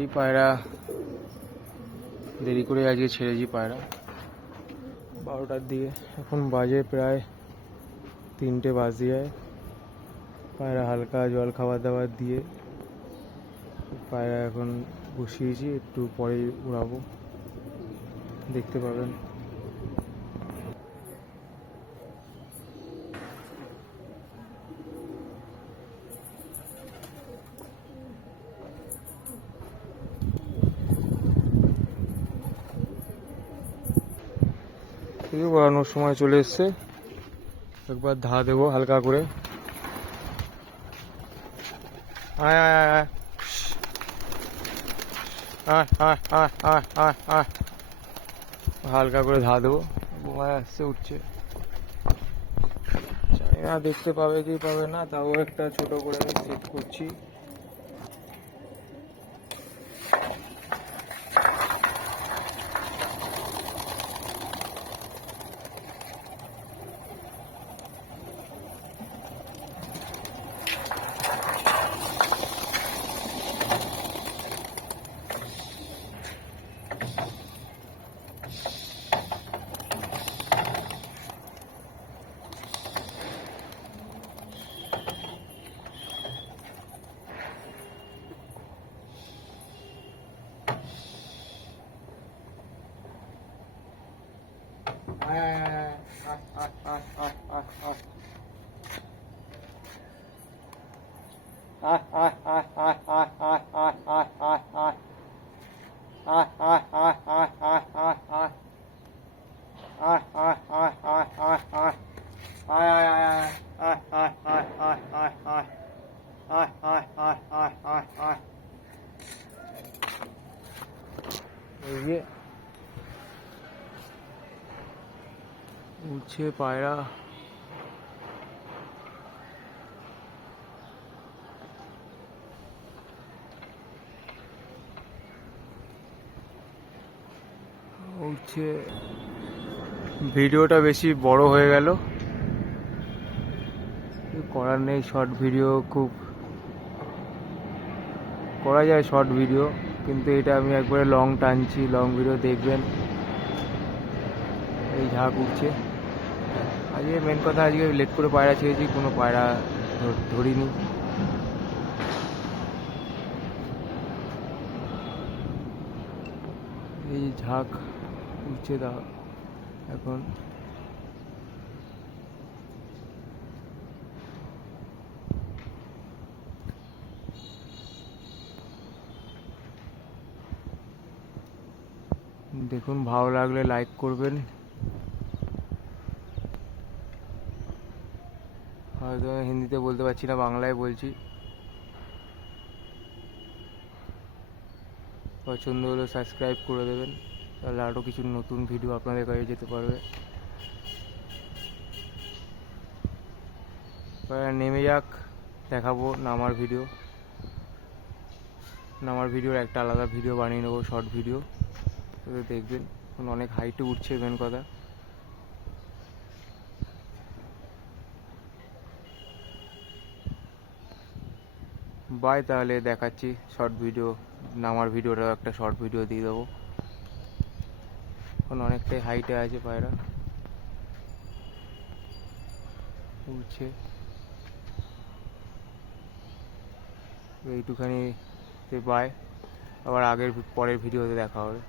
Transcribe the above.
এই পায়রা দেরি করে আজকে ছেড়েছি পায়রা 12টার দিকে। এখন বাজে প্রায় 3টে বাজে যায়। পায়রা হালকা জল খাবার দাবার দিয়ে পায়রা এখন বসিয়েছি, একটু পরে উড়াবো, দেখতে পাবেন। উড়ানোর সময় চলে এসছে, একবার ধা দেবো হালকা করে। আয় আয় আয় আয় আয় আয় আয় আয় আয়, হালকা করে ধা দেবো। ঘুমায় আসছে, উঠছে, জানি না দেখতে পাবে কি পাবে না, তাও একটা ছোট করে আমি সেট করছি। উঠছে পায়রা। উঠছে। ভিডিওটা বেশি বড় হয়ে গেল, করার নেই। শর্ট ভিডিও খুব করা যায়, শর্ট ভিডিও, কিন্তু এটা আমি একবারে লং টানছি। লং ভিডিও দেখবেন। এই ঝাঁক উঠছে। আজকে মেন কথা, আজকে লেট করে পায়রা ছেড়েছি, কোনো পায়রা ধরিনি। এই ঝাঁক উঠছে তা এখন। দেখুন, ভালো লাগলে লাইক করবেন। হয়তো হিন্দিতে বলতে পারছি না, বাংলায় বলছি। পছন্দ হলে সাবস্ক্রাইব করে দেবেন, তাহলে আরও কিছু নতুন ভিডিও আপনাদের কাছে যেতে পারবে। নেমে যাক, দেখাবো নামার ভিডিও। নামার ভিডিওর একটা আলাদা ভিডিও বানিয়ে নেবো, শর্ট ভিডিও, দেখবেন। এখন অনেক হাইটে উঠছে, মেন কথা। বাই, তাহলে দেখাচ্ছি শর্ট ভিডিও। নামার ভিডিওটাও একটা শর্ট ভিডিও দিয়ে দেবো। এখন অনেকটাই হাইটে আছে পায়রা, উঠছে। এইটুখানি বাই, আবার পরের ভিডিওতে দেখা হবে।